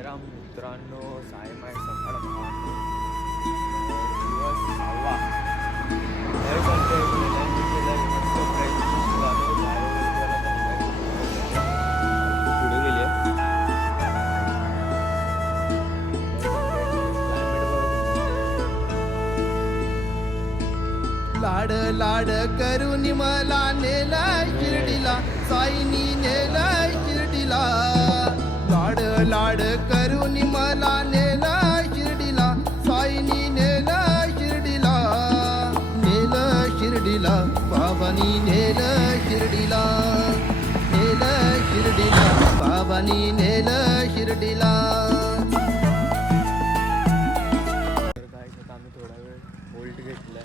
सायराम मित्रांनो, सायमाय सकाळ भावांनो, दिवस 6वा लय चालतोय. मस्त फ्रेश पुढे गेली आहे. लाड लाड करून मला नेलाय शिर्डीला, साईनी नेलाय शिर्डीला. लाड लाड करून मला नेलाय शिर्डीला, साईनी नेलाय शिर्डीला. नेलं शिर्डीला बाबानी, नेलं शिर्डीला, नेलं शिर्डीला बाबानी, नेलं शिर्डीला. आम्ही थोडा वेळ होल्ट घेतलाय.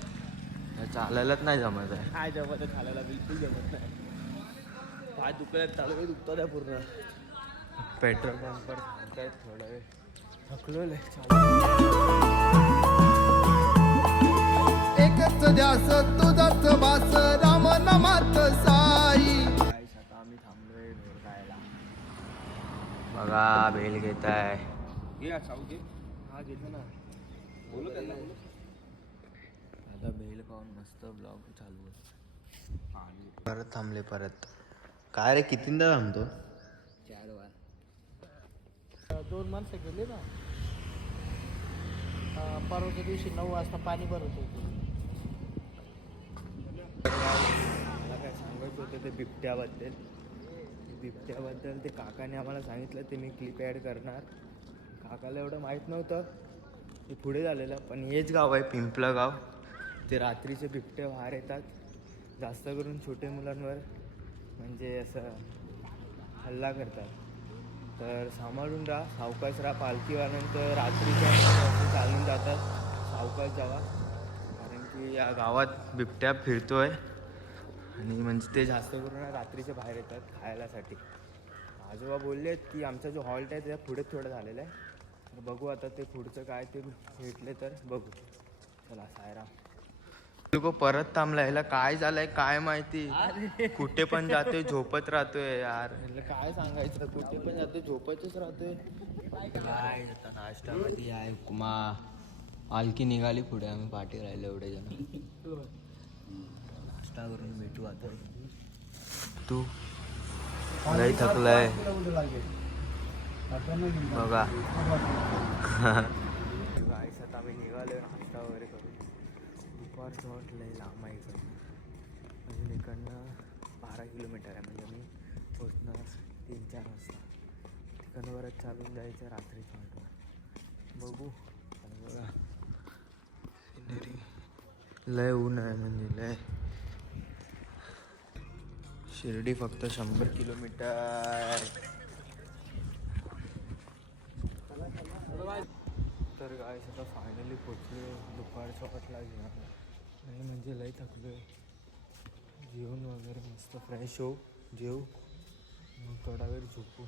चालायलाच नाही जमत आहे. काय जमत आहे चालायला, बिलकुल जमत नाही. पाय दुखल्यात, चालू दुखतात आहे पूर्ण. पेट्रोल पंपवर थांबतायत थोडा वेळ. थकलोय एकच ध्यास तुझाच बास, राम नामात साई. आता आम्ही थांबलोय भेल खायला. बघा भेल घेत आहे. घे साऊ घे. हा घेतो ना, बोलू त्यांना. आता भेल खाऊन मस्त ब्लॉग चालू आहे. परत थांबले परत. काय रे कितींदा थांबतो? 4 वार 2 माणसं गेले ना. परवाच्या दिवशी 9 वाजता पाणी भरत होते. मला काय सांगायचं होतं ते बिबट्याबद्दल ते काकाने आम्हाला सांगितलं. ते मी क्लिप ॲड करणार. काकाला एवढं माहीत नव्हतं. ते पुढे झालेलं, पण हेच गाव आहे पिंपलं गाव. ते रात्रीचे बिबटे बाहेर येतात, जास्त करून छोटे मुलांवर म्हणजे असं हल्ला करतात. तर सांभाळून राहा, सावकाश राहा. पालखीवाल्यानंतर रात्रीच्या चालून जातात, सावकाश जावा. कारण की या गावात बिबट्या फिरतोय आणि म्हणजे ते जास्त करून रात्रीचे बाहेर येतात खायलासाठी. आजोबा बोलले आहेत की आमचा जो हॉल्ट आहे त्याच्या पुढे थोडं झालेलं आहे. तर बघू आता ते पुढचं काय ते भेटले तर बघू. चला सायराम. लोक परत थांबला. ह्याला काय झालंय काय माहिती. कुठे पण जातोय, झोपत राहतोय यार. काय सांगायचं, कुठे पण जातोय, झोपतच राहतोय. काय आता नाश्त्यामध्ये आहे उपमा. पालखी निघाली पुढे, आम्ही पाठी राहिलो एवढे जण. नाश्ता करून भेटू आता. तू लय थकलाय बघा. गाईस आता आम्ही निघालोय नाश्ता वगैरे करून. दुपारचं हॉट लय लांब आहे इकडनं. अजून इकडनं 12 किलोमीटर आहे. म्हणजे मी पोचणार 3-4 वाजता. तिकडनं परत चालून जायचं रात्रीच्या हॉटवर. बघू बघा. सिनरी लय ऊन आहे म्हणजे लय. शिर्डी फक्त 100 किलोमीटर. तर काय आता फायनली पोचलो. दुपारच्या हॉटला घेणार नाही म्हणजे लय थकलो आहे. जेवण वगैरे मस्त फ्रेश होऊ, जेवू, मग थोडा वेळ झोपू.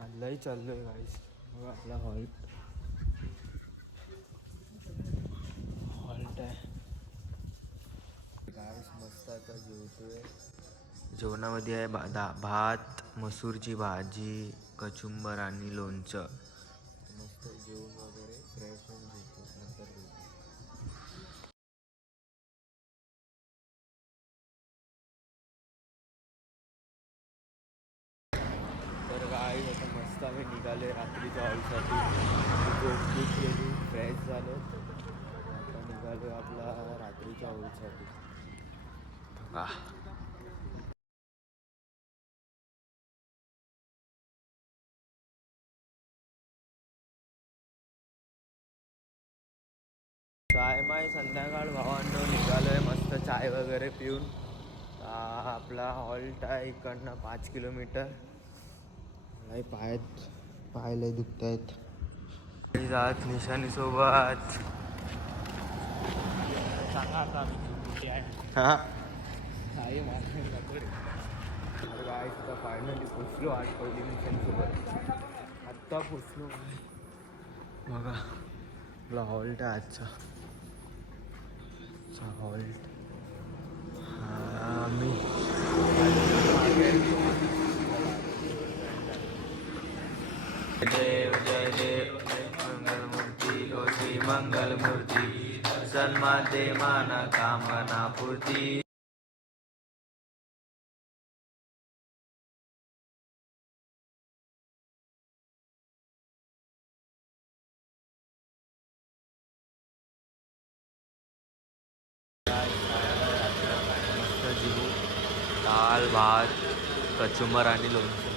आज लय चाललो आहे गाईस. मग आपला हॉल्ट आहे गाईस. मस्त आता जेवतोय. जेवणामध्ये आहे भात, मसूरची भाजी, कचुंबर आणि लोणचं. मस्त जेवण वगैरे फ्रेश होऊन झोपू, नंतर झोपू. तर काय आता मस्त आम्ही निघाले रात्रीच्या हॉलसाठी. झोप गेली, फ्रेश झालो. आता निघालो आपला रात्रीच्या हॉलसाठी. बघा सायमाय संध्याकाळ भावांनो. निघालोय मस्त चाय वगैरे पिऊन. आपला हॉल्ट आहे इकडनं 5 किलोमीटर. लय पाय लय दुखत आहेत. जात निशाणीसोबत. हां काय आता फायनली पोचलो. आज पहिली निशाणीसोबत आत्ता पोचलो. बघा आपला हॉल्ट आहे आजचा हॉल्ट. मी देव जय देव मंगलमूर्ती ओ श्री मंगलमूर्ती सन्मान दे माना कामना पूर्ती. मस्त जीव दाल भात कचुंबर आणि लोणचं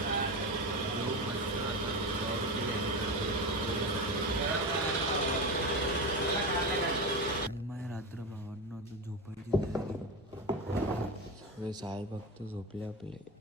रात्र भावांना झोपायची तयारी. सगळे साई भक्त झोपले आपले.